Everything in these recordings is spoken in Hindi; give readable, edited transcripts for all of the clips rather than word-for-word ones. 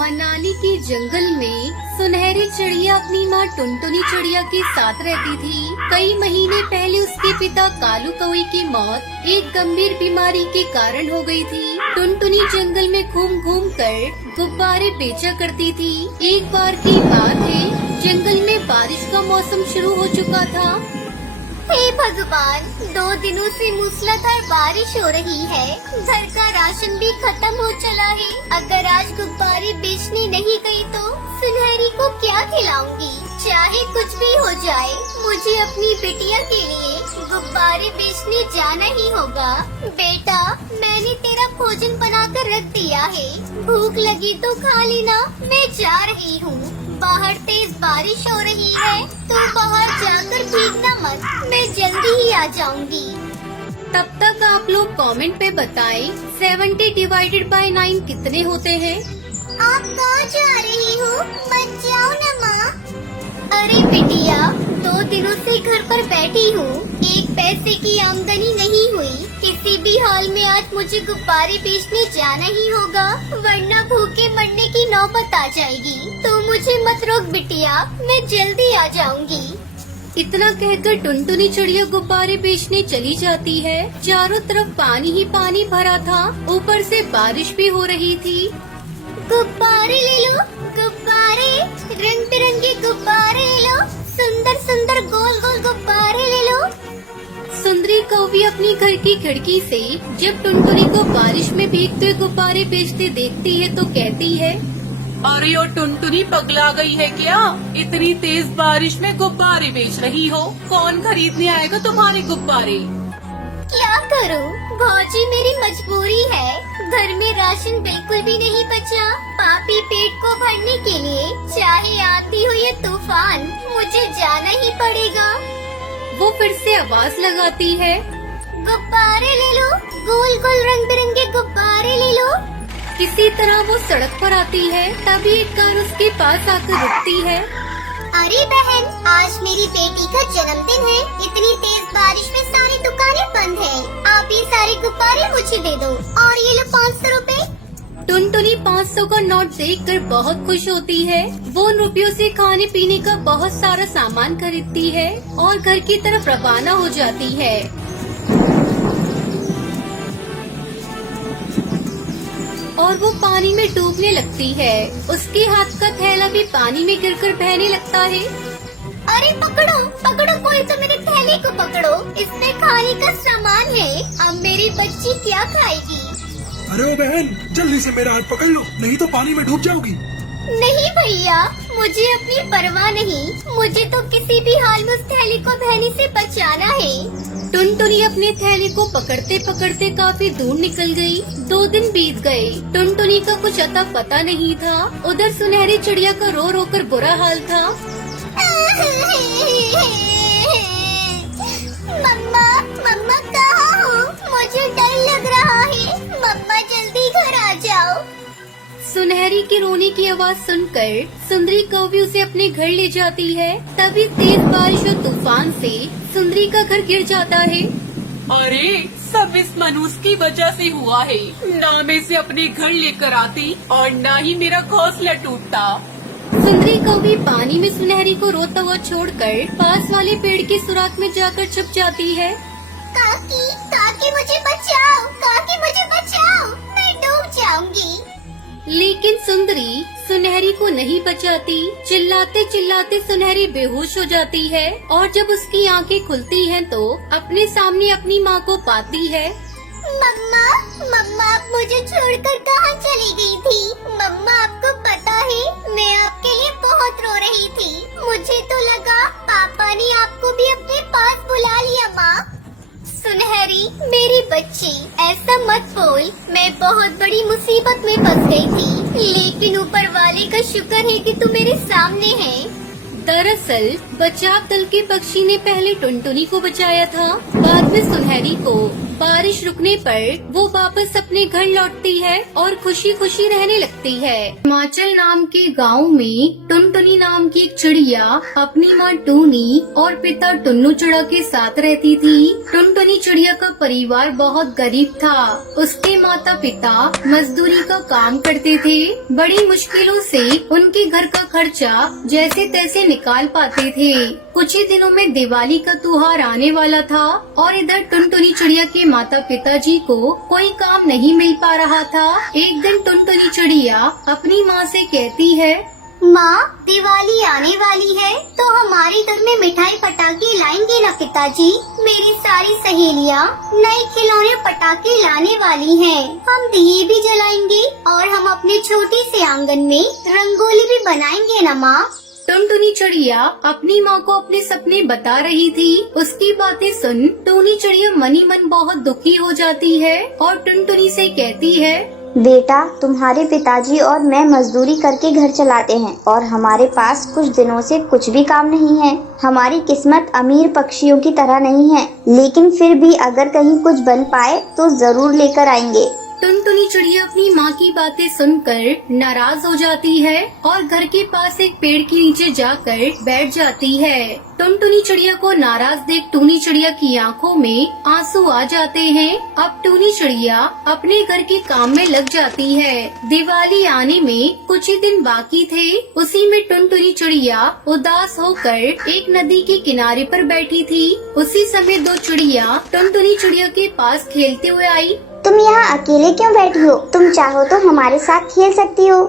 मनाली के जंगल में सुनहरी चिड़िया अपनी माँ टुनटुनी चिड़िया के साथ रहती थी। कई महीने पहले उसके पिता कालू कौवे की मौत एक गंभीर बीमारी के कारण हो गई थी। टुनटुनी जंगल में घूम घूम कर गुब्बारे बेचा करती थी। एक बार की बात है, जंगल में बारिश का मौसम शुरू हो चुका था। हे भगवान, 2 दिनों से मूसलाधार बारिश हो रही है। घर का राशन भी खत्म हो चला है। अगर आज गुब्बारे बेचने नहीं गई तो सुनहरी को क्या खिलाऊंगी? चाहे कुछ भी हो जाए, मुझे अपनी बिटिया के लिए गुब्बारे बेचने जाना ही होगा। बेटा, मैंने तेरा भोजन बनाकर रख दिया है, भूख लगी तो खा लेना। मैं जा रही हूँ। बाहर तेज बारिश हो रही है, तो बाहर जाकर भीगना मत। मैं जल्दी ही आ जाऊंगी। तब तक आप लोग कमेंट पे बताएं 70 डिवाइडेड बाय 9 कितने होते हैं? आप कहाँ जा रही हो? मत जाओ न माँ। अरे बिटिया, 2 दिनों से घर पर बैठी हूँ, एक पैसे की आमदनी नहीं हुई। किसी भी हाल में आज मुझे गुब्बारे बेचने जाना ही होगा, वरना भूखे मरने की नौबत आ जाएगी। तो मुझे मत रोक बिटिया, मैं जल्दी आ जाऊंगी। इतना कहकर टुनटुनी चिड़िया गुब्बारे बेचने चली जाती है। चारों तरफ पानी ही पानी भरा था, ऊपर से बारिश भी हो रही थी। गुब्बारे ले लो, गुब्बारे, रंग बिरंगे गुब्बारे ले लो, सुंदर सुंदर गोल गोल गुब्बारे ले लो। सुंदरी कौवी अपनी घर की खिड़की से जब टुनटुनी को बारिश में भीगते हुए गुब्बारे बेचते देखती है तो कहती है, अरे ओ टुनटुनी, पगला गई है क्या? इतनी तेज बारिश में गुब्बारे बेच रही हो? कौन खरीदने आएगा तुम्हारे गुब्बारे? क्या करूं? भौजी, मेरी मजबूरी है। घर में राशन बिल्कुल भी नहीं बचा। पापी पेट को भरने के लिए चाहे आंधी हो या तूफान, मुझे जाना ही पड़ेगा। वो फिर से आवाज लगाती है, गुब्बारे ले लो, गोल गोल रंग बिरंगे गुब्बारे ले लो। किसी तरह वो सड़क पर आती है। तभी एक कार उसके पास आकर रुकती है। अरे बहन, आज मेरी बेटी का जन्मदिन है। इतनी तेज बारिश में सारी दुकानें बंद हैं। आप ये सारे गुब्बारे मुझे दे दो, और ये लो 500 रुपए। टुनटुनी 500 का नोट देखकर बहुत खुश होती है। वो उन रुपयों से खाने पीने का बहुत सारा सामान खरीदती है और घर की तरफ रवाना हो जाती है। और वो पानी में डूबने लगती है। उसके हाथ का थैला भी पानी में गिरकर बहने लगता है। अरे पकड़ो, पकड़ो, कोई तो मेरे थैले को पकड़ो। इसमें खाने का सामान है। अब मेरी बच्ची क्या खाएगी? अरे ओ बहन, जल्दी से मेरा हाथ पकड़ लो, नहीं तो पानी में डूब जाओगी। नहीं भैया, मुझे अपनी परवाह नहीं। मुझे तो किसी भी हाल में उस थैली को बहने से बचाना है। टुनटुनी अपने थैले को पकड़ते पकड़ते काफी दूर निकल गई। 2 दिन बीत गए। टुनटुनी का कुछ अता पता नहीं था। उधर सुनहरी चिड़िया का रो रो कर बुरा हाल था। मम्मा, मम्मा कहाँ हो? मुझे डर लग रहा है। मम्मा जल्दी घर आ जाओ। सुनहरी के रोने की आवाज सुनकर सुंदरी कौवी उसे अपने घर ले जाती है। तभी तेज बारिश और तूफान से सुंदरी का घर गिर जाता है। अरे, सब इस मनुष्य की वजह से हुआ है। ना मैं इसे अपने घर लेकर आती और ना ही मेरा घोंसला टूटता। सुंदरी कौवी पानी में सुनहरी को रोता हुआ छोड़कर पास वाले पेड़ के सुराख में जाकर छुप जाती है। काकी, काकी मुझे बचाओ, काकी मुझे बचाओ, मैं डूब जाऊंगी। लेकिन सुंदरी सुनहरी को नहीं बचाती। चिल्लाते चिल्लाते सुनहरी बेहोश हो जाती है और जब उसकी आंखें खुलती हैं तो अपने सामने अपनी माँ को पाती है। मम्मा, मम्मा आप मुझे छोड़कर कहाँ चली गई थी? मम्मा, आपको पता है, मैं आपके लिए बहुत रो रही थी। मुझे तो लगा पापा ने आपको भी अपने पास बुला लिया। माँ, सुनहरी मेरी बच्ची, ऐसा मत बोल। मैं बहुत बड़ी मुसीबत में फंस गई थी, लेकिन ऊपर वाले का शुक्र है कि तू मेरे सामने है। दरअसल बचाव दल के पक्षी ने पहले टुनटुनी को बचाया था। बाद में सुनहरी को। बारिश रुकने पर वो वापस अपने घर लौटती है और खुशी खुशी रहने लगती है। हिमाचल नाम के गांव में टुनटुनी नाम की एक चिड़िया अपनी माँ टूनी और पिता टुन्नू चिड़ा के साथ रहती थी। टुनटुनी चिड़िया का परिवार बहुत गरीब था। उसके माता पिता मजदूरी का काम करते थे। बड़ी मुश्किलों से उनके घर का खर्चा जैसे तैसे निकाल पाते थे। कुछ ही दिनों में दिवाली का त्योहार आने वाला था और इधर टुनटुनी चिड़िया के माता पिताजी को कोई काम नहीं मिल पा रहा था। एक दिन टुनटुनी चिड़िया अपनी माँ से कहती है, माँ, दिवाली आने वाली है तो हमारे घर में मिठाई पटाखे लाएंगे ना पिताजी। मेरी सारी सहेलियाँ नए खिलौने पटाखे लाने वाली हैं। हम दिए भी जलाएंगे और हम अपने छोटे से आंगन में रंगोली भी बनाएंगे ना माँ। टुनटुनी चिड़िया अपनी माँ को अपने सपने बता रही थी। उसकी बातें सुन टूनी चिड़िया मनी मन बहुत दुखी हो जाती है और टुनटुनी से कहती है, बेटा, तुम्हारे पिताजी और मैं मजदूरी करके घर चलाते हैं और हमारे पास कुछ दिनों से कुछ भी काम नहीं है। हमारी किस्मत अमीर पक्षियों की तरह नहीं है, लेकिन फिर भी अगर कहीं कुछ बन पाए तो जरूर लेकर आएंगे। टुनटुनी चिड़िया अपनी माँ की बातें सुनकर नाराज हो जाती है और घर के पास एक पेड़ के नीचे जाकर बैठ जाती है। टुनटुनी चिड़िया को नाराज देख टूनी चिड़िया की आंखों में आंसू आ जाते हैं। अब टूनी चिड़िया अपने घर के काम में लग जाती है। दिवाली आने में कुछ ही दिन बाकी थे। उसी में टुनटुनी चिड़िया उदास होकर एक नदी के किनारे पर बैठी थी। उसी समय दो चिड़िया टुनटुनी चिड़िया के पास खेलते हुए आई। तुम यहाँ अकेले क्यों बैठी हो? तुम चाहो तो हमारे साथ खेल सकती हो।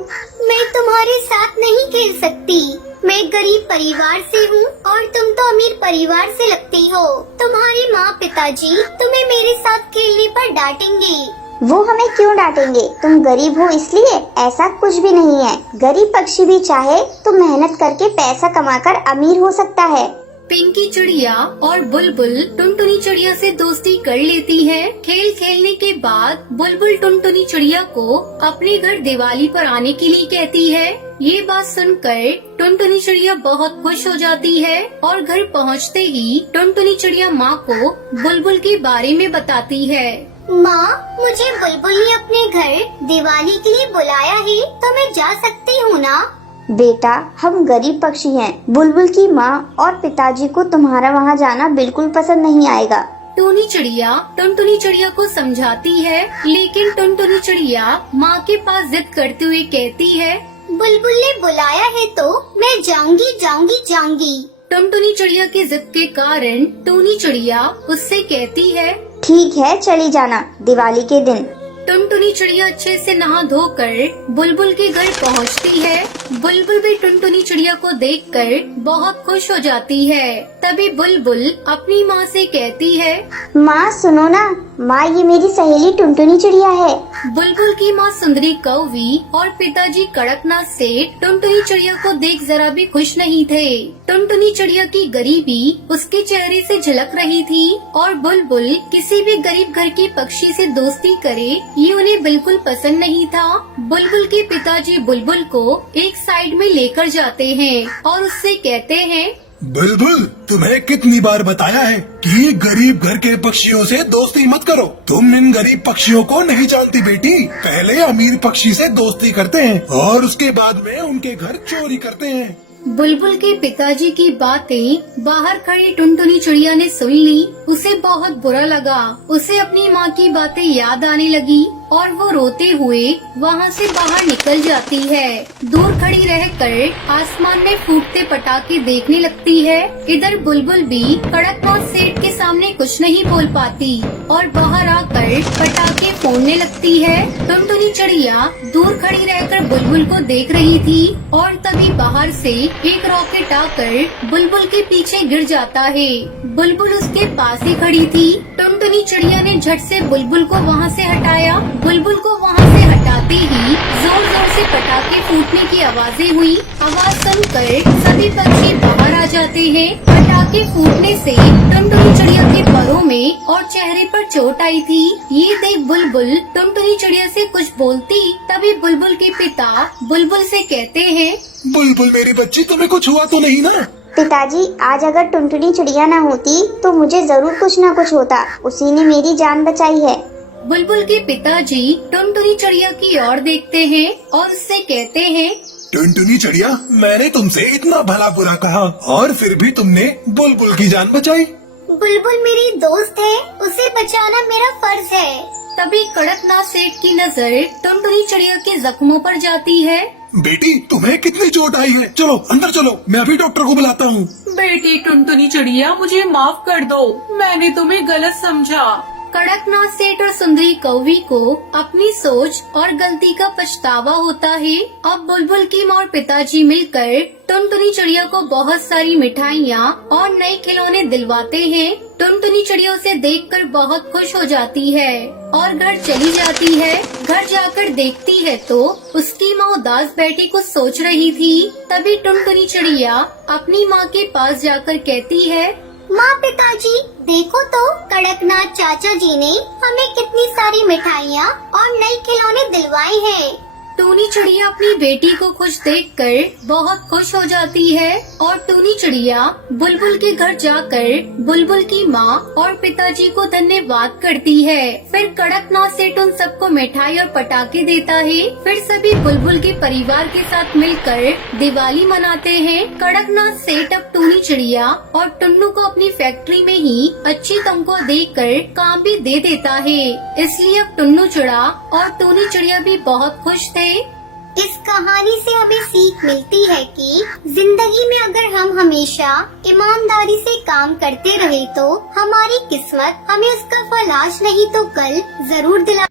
मैं तुम्हारे साथ नहीं खेल सकती। मैं गरीब परिवार से हूँ और तुम तो अमीर परिवार से लगती हो। तुम्हारी माँ पिताजी तुम्हें मेरे साथ खेलने पर डांटेंगे। वो हमें क्यों डांटेंगे? तुम गरीब हो इसलिए? ऐसा कुछ भी नहीं है। गरीब पक्षी भी चाहे तो मेहनत करके पैसा कमाकर अमीर हो सकता है। पिंकी चिड़िया और बुलबुल टुनटुनी चिड़िया से दोस्ती कर लेती है। खेल खेलने के बाद बुलबुल टुनटुनी चिड़िया को अपने घर दिवाली पर आने के लिए कहती है। ये बात सुनकर टुनटुनी चिड़िया बहुत खुश हो जाती है और घर पहुँचते ही टुनटुनी चिड़िया माँ को बुलबुल के बारे में बताती है। माँ, मुझे बुलबुल ने अपने घर दिवाली के लिए बुलाया है तो मैं जा सकती हूँ ना? बेटा, हम गरीब पक्षी हैं। बुलबुल की माँ और पिताजी को तुम्हारा वहाँ जाना बिल्कुल पसंद नहीं आएगा। टूनी चिड़िया टुनटुनी चिड़िया को समझाती है, लेकिन टुनटुनी चिड़िया माँ के पास जिद करते हुए कहती है, बुलबुल ने बुलाया है तो मैं जाऊंगी जाऊंगी जाऊंगी। टुनटुनी चिड़िया की जिद के कारण टूनी चिड़िया उससे कहती है, ठीक है, चली जाना दिवाली के दिन। टुनटुनी चिड़िया अच्छे से नहा धोकर बुलबुल के घर पहुंचती है। बुलबुल भी टुनटुनी चिड़िया को देखकर बहुत खुश हो जाती है। तभी बुलबुल अपनी माँ से कहती है, माँ सुनो ना, माँ ये मेरी सहेली टुनटुनी चिड़िया है। बुलबुल की माँ सुंदरी कौवी और पिताजी कड़कनाथ सेठ टुनटुनी चिड़िया को देख जरा भी खुश नहीं थे। टुनटुनी चिड़िया की गरीबी उसके चेहरे से झलक रही थी और बुलबुल किसी भी गरीब घर के पक्षी से दोस्ती करे ये उन्हें बिल्कुल पसंद नहीं था। बुलबुल के पिताजी बुलबुल को एक साइड में लेकर जाते हैं और उससे कहते हैं, बुलबुल, तुम्हें कितनी बार बताया है कि गरीब घर के पक्षियों से दोस्ती मत करो। तुम इन गरीब पक्षियों को नहीं जानती बेटी। पहले अमीर पक्षी से दोस्ती करते हैं और उसके बाद में उनके घर चोरी करते हैं। बुलबुल के पिताजी की बातें बाहर खड़ी टुनटुनी चिड़िया ने सुन ली। उसे बहुत बुरा लगा। उसे अपनी माँ की बातें याद आने लगी और वो रोते हुए वहाँ से बाहर निकल जाती है। दूर खड़ी रहकर आसमान में फूटते पटाखे देखने लगती है। इधर बुलबुल भी कड़कनाथ सेठ के सामने कुछ नहीं बोल पाती और बाहर आकर पटाखे फोड़ने लगती है। टुनटुनी चिड़िया दूर खड़ी रहकर बुलबुल को देख रही थी और तभी बाहर से एक रॉकेट आकर बुलबुल के पीछे गिर जाता है। बुलबुल उसके पास ही खड़ी थी। टुनटुनी चिड़िया ने झट से बुलबुल को वहाँ से हटाया। बुलबुल को वहाँ से हटाते ही जोर जोर से पटाखे फूटने की आवाजें हुई। आवाज सुनकर सभी पक्षी बाहर आ जाते हैं। पटाखे फूटने से टुनटुनी चिड़िया के परों पैरों में और चेहरे पर चोट आई थी। ये देख बुलबुल टुनटुनी चिड़िया से कुछ बोलती, तभी बुलबुल के पिता बुलबुल से कहते हैं, बुलबुल मेरी बच्ची, तुम्हें कुछ हुआ तो नहीं ना? पिताजी, आज अगर टुनटुनी चिड़िया न होती तो मुझे जरूर कुछ न कुछ होता। उसी ने मेरी जान बचाई है। बुलबुल के पिताजी टुनटुनी चिड़िया की ओर देखते हैं और उससे कहते हैं, टुनटुनी चिड़िया, मैंने तुमसे इतना भला बुरा कहा और फिर भी तुमने बुलबुल की जान बचाई। बुलबुल मेरी दोस्त है, उसे बचाना मेरा फर्ज है। तभी कड़कनाथ सेठ की नजर टुनटुनी चिड़िया के जख्मों पर जाती है। बेटी, तुम्हें कितनी चोट आई है? चलो अंदर चलो, मैं अभी डॉक्टर को बुलाता हूँ। बेटी टुनटुनी चिड़िया, मुझे माफ कर दो, मैंने तुम्हें गलत समझा। कड़कनाथ सेठ और सुंदरी कौवी को अपनी सोच और गलती का पछतावा होता है। अब बुलबुल की माँ और पिताजी मिलकर टुनटुनी चिड़िया को बहुत सारी मिठाइयाँ और नए खिलौने दिलवाते हैं। टुनटुनी चिड़िया उसे देखकर बहुत खुश हो जाती है और घर चली जाती है। घर जाकर देखती है तो उसकी माँ उदास बैठी कुछ सोच रही थी। तभी टुनटुनी चिड़िया अपनी माँ के पास जाकर कहती है, माँ, पिताजी, देखो तो कड़कनाथ चाचा जी ने हमें कितनी सारी मिठाइयाँ और नए खिलौने दिलवाए हैं। टूनी चिड़िया अपनी बेटी को खुश देखकर बहुत खुश हो जाती है और टूनी चिड़िया बुलबुल के घर जाकर बुलबुल की माँ और पिताजी को धन्यवाद करती है। फिर कड़कनाथ सेठ उन सबको मिठाई और पटाखे देता है। फिर सभी बुलबुल के परिवार के साथ मिलकर दिवाली मनाते हैं। कड़कनाथ सेठ अब टूनी चिड़िया और टुन्नू को अपनी फैक्ट्री में ही अच्छी तनख्वाह देकर काम भी दे देता है। इसलिए अब टुन्नू चिड़ा और टूनी चिड़िया भी बहुत खुश थे। इस कहानी से हमें सीख मिलती है कि जिंदगी में अगर हम हमेशा ईमानदारी से काम करते रहे तो हमारी किस्मत हमें उसका फल आज नहीं तो कल जरूर दिला।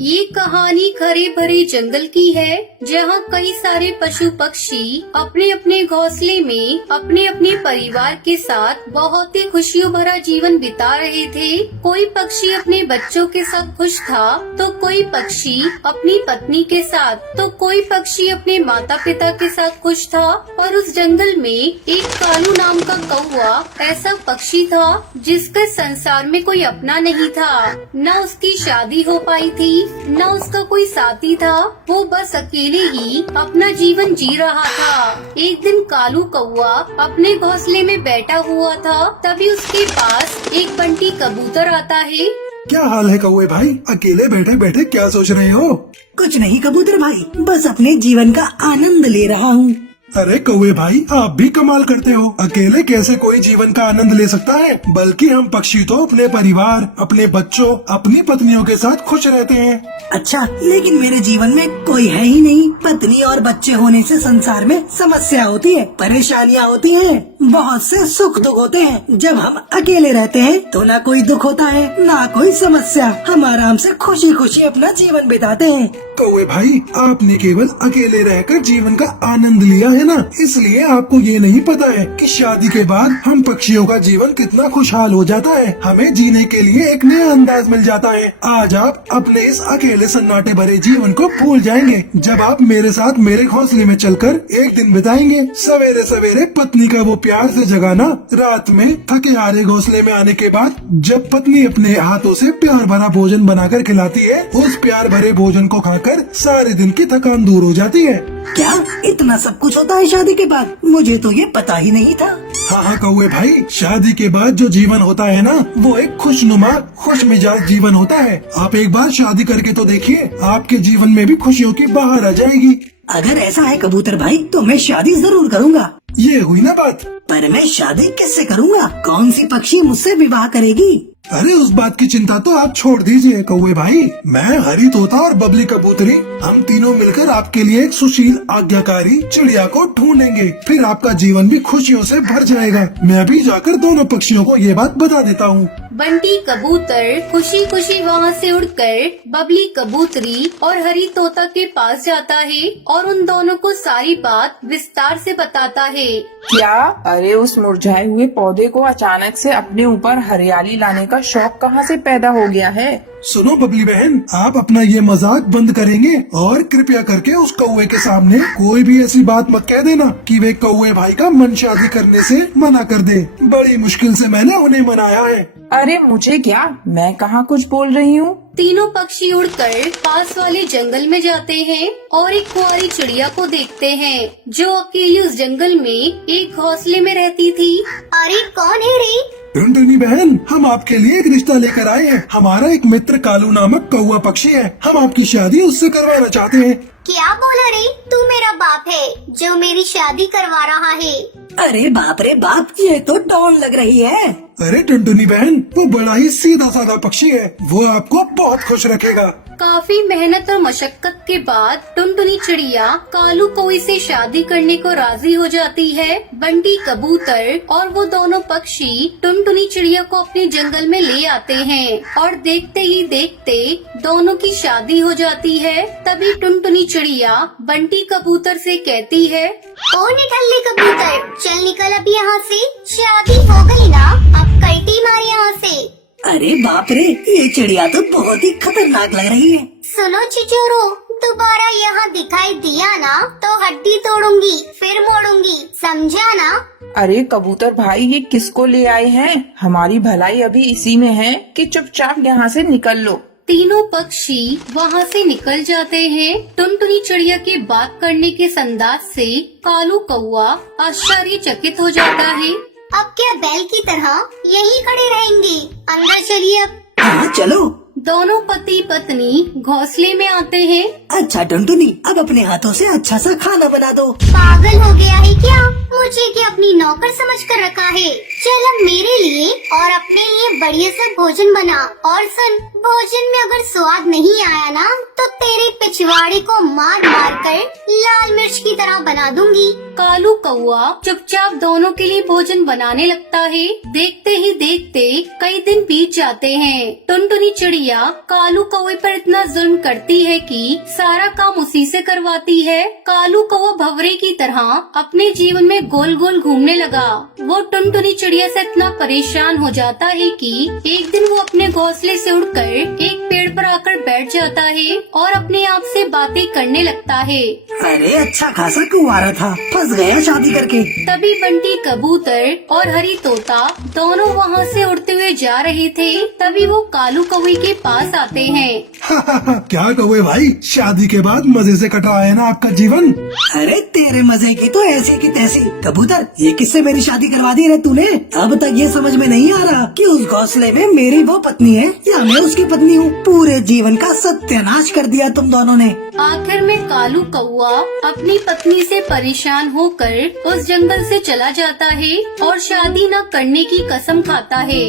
ये कहानी हरे भरे जंगल की है, जहाँ कई सारे पशु पक्षी अपने अपने घोंसले में अपने अपने परिवार के साथ बहुत ही खुशियों भरा जीवन बिता रहे थे। कोई पक्षी अपने बच्चों के साथ खुश था, तो कोई पक्षी अपनी पत्नी के साथ, तो कोई पक्षी अपने माता पिता के साथ खुश था। और उस जंगल में एक कालू नाम का कौवा ऐसा पक्षी था जिसके संसार में कोई अपना नहीं था। न उसकी शादी हो पाई थी, न उसका कोई साथी था। वो बस अकेले ही अपना जीवन जी रहा था। एक दिन कालू कौवा अपने घोंसले में बैठा हुआ था, तभी उसके पास एक बंटी कबूतर आता है। क्या हाल है कौवे भाई? अकेले बैठे बैठे क्या सोच रहे हो? कुछ नहीं कबूतर भाई, बस अपने जीवन का आनंद ले रहा हूँ। अरे कौवे भाई, आप भी कमाल करते हो। अकेले कैसे कोई जीवन का आनंद ले सकता है? बल्कि हम पक्षी तो अपने परिवार, अपने बच्चों, अपनी पत्नियों के साथ खुश रहते हैं। अच्छा, लेकिन मेरे जीवन में कोई है ही नहीं। पत्नी और बच्चे होने से संसार में समस्या होती है, परेशानियाँ होती हैं, बहुत से सुख दुख होते हैं। जब हम अकेले रहते हैं तो ना कोई दुख होता है, ना कोई समस्या। हम आराम से खुशी खुशी अपना जीवन बिताते हैं। कौवे भाई, आपने केवल अकेले रहकर जीवन का आनंद लिया है ना, इसलिए आपको ये नहीं पता है कि शादी के बाद हम पक्षियों का जीवन कितना खुशहाल हो जाता है। हमें जीने के लिए एक नया अंदाज मिल जाता है। आज आप अपने इस अकेले सन्नाटे भरे जीवन को भूल जाएंगे जब आप मेरे साथ मेरे घोंसले में चलकर एक दिन बिताएंगे। सवेरे सवेरे पत्नी का वो प्यार से जगाना, रात में थके हारे घोंसले में आने के बाद जब पत्नी अपने हाथों से प्यार भरा भोजन बनाकर खिलाती है, उस प्यार भरे भोजन को खाकर सारे दिन की थकान दूर हो जाती है। क्या इतना सब कुछ होता है शादी के बाद? मुझे तो ये पता ही नहीं था। हाँ कौवे भाई, शादी के बाद जो जीवन होता है ना, वो एक खुशनुमा खुश मिजाज जीवन होता है। आप एक बार शादी करके तो देखिए, आपके जीवन में भी खुशियों की बहार आ जाएगी। अगर ऐसा है कबूतर भाई, तो मैं शादी जरूर करूँगा। ये हुई ना बात। पर मैं शादी किससे करूँगा? कौन सी पक्षी मुझसे विवाह करेगी? अरे उस बात की चिंता तो आप छोड़ दीजिए कौवे भाई। मैं हरी तोता और बबली कबूतरी, हम तीनों मिलकर आपके लिए एक सुशील आज्ञाकारी चिड़िया को ढूंढेंगे। फिर आपका जीवन भी खुशियों से भर जाएगा। मैं अभी जाकर दोनों पक्षियों को ये बात बता देता हूँ। बंटी कबूतर खुशी खुशी वहाँ से उड़कर बबली कबूतरी और हरी तोता के पास जाता है और उन दोनों को सारी बात विस्तार से बताता है। क्या? अरे उस मुरझाए हुए पौधे को अचानक से अपने ऊपर हरियाली लाने का शौक कहाँ से पैदा हो गया है? सुनो बबली बहन, आप अपना ये मजाक बंद करेंगे और कृपया करके उस कौवे के सामने कोई भी ऐसी बात मत कह देना कि वे कौवे भाई का मन शादी करने से मना कर दे। बड़ी मुश्किल से मैंने उन्हें मनाया है। अरे मुझे क्या, मैं कहाँ कुछ बोल रही हूँ। तीनों पक्षी उड़कर पास वाले जंगल में जाते हैं और एक कुंवारी चिड़िया को देखते हैं जो अकेली उस जंगल में एक घोंसले में रहती थी। अरे कौन है रे? टुनटुनी बहन, हम आपके लिए एक रिश्ता लेकर आए हैं। हमारा एक मित्र कालू नामक कौवा पक्षी है। हम आपकी शादी उससे करवाना चाहते हैं। क्या बोला रे? तू मेरा बाप है जो मेरी शादी करवा रहा है? अरे बाप रे बाप, ये तो डॉन लग रही है। अरे टुनटुनी बहन, वो बड़ा ही सीधा साधा पक्षी है। वो आपको बहुत खुश रखेगा। काफी मेहनत और मशक्कत के बाद टुनटुनी चिड़िया कालू कौवे से शादी करने को राजी हो जाती है। बंटी कबूतर और वो दोनों पक्षी टुनटुनी चिड़िया को अपने जंगल में ले आते हैं और देखते ही देखते दोनों की शादी हो जाती है। तभी टुनटुनी चिड़िया बंटी कबूतर से कहती है, ओ निठल्ले कबूतर, चल निकल अब यहाँ से। शादी हो गई ना, अब कल्टी मार यहाँ से। अरे बाप रे, ये चिड़िया तो बहुत ही खतरनाक लग रही है। सुनो चिचोरो, दोबारा यहाँ दिखाई दिया ना तो हड्डी तोड़ूंगी, फिर मोड़ूंगी, समझा ना? अरे कबूतर भाई, ये किसको ले आए हैं? हमारी भलाई अभी इसी में है कि चुपचाप यहाँ से निकल लो। तीनों पक्षी वहाँ से निकल जाते हैं। टुनटुनी चिड़िया के बात करने के अंदाज से कालू कौवा आश्चर्यचकित हो जाता है। अब क्या बैल की तरह यही खड़े रहेंगे? अंदर चलिए अब। हाँ चलो। दोनों पति पत्नी घोंसले में आते हैं। अच्छा टुनटुनी, अब अपने हाथों से अच्छा सा खाना बना दो। पागल हो गया है क्या? मुझे क्या अपनी नौकर समझ कर रखा है? चल अब मेरे लिए और अपने लिए बढ़िया सा भोजन बना। और सुन, भोजन में अगर स्वाद नहीं आया ना तो तेरे पिछवाड़े को मार मार कर लाल मिर्च की तरह बना दूंगी। कालू कौवा चुपचाप दोनों के लिए भोजन बनाने लगता है। देखते ही देखते कई दिन बीत जाते हैं। टुनटुनी चिड़िया कालू कौवे पर इतना जुल्म करती है कि सारा काम उसी से करवाती है। कालू कौवा भंवरे की तरह अपने जीवन में गोल गोल घूमने लगा। वो टुनटुनी चिड़िया से इतना परेशान हो जाता है कि एक दिन वो अपने घोंसले से उड़कर एक पेड़ पर आकर बैठ जाता है और अपने आप से बातें करने लगता है। अरे अच्छा खासा कुंवारा था, फंस गया शादी करके। तभी बंटी कबूतर और हरी तोता दोनों वहाँ से उड़ते हुए जा रहे थे। तभी वो कालू कौवे के पास आते हैं। क्या कौवे भाई, शादी के बाद मजे से कटा है ना आपका जीवन? अरे तेरे मजे की तो ऐसी की तैसी। कबूतर, ये किससे मेरी शादी करवा दी रे तूने? अब तक ये समझ में नहीं आ रहा कि उस घोंसले में मेरी वो पत्नी है या मैं उसकी पत्नी हूँ। पूरे जीवन का सत्यानाश कर दिया तुम दोनों ने। आखिर में कालू कौवा अपनी पत्नी से परेशान होकर उस जंगल से चला जाता है और शादी न करने की कसम खाता है।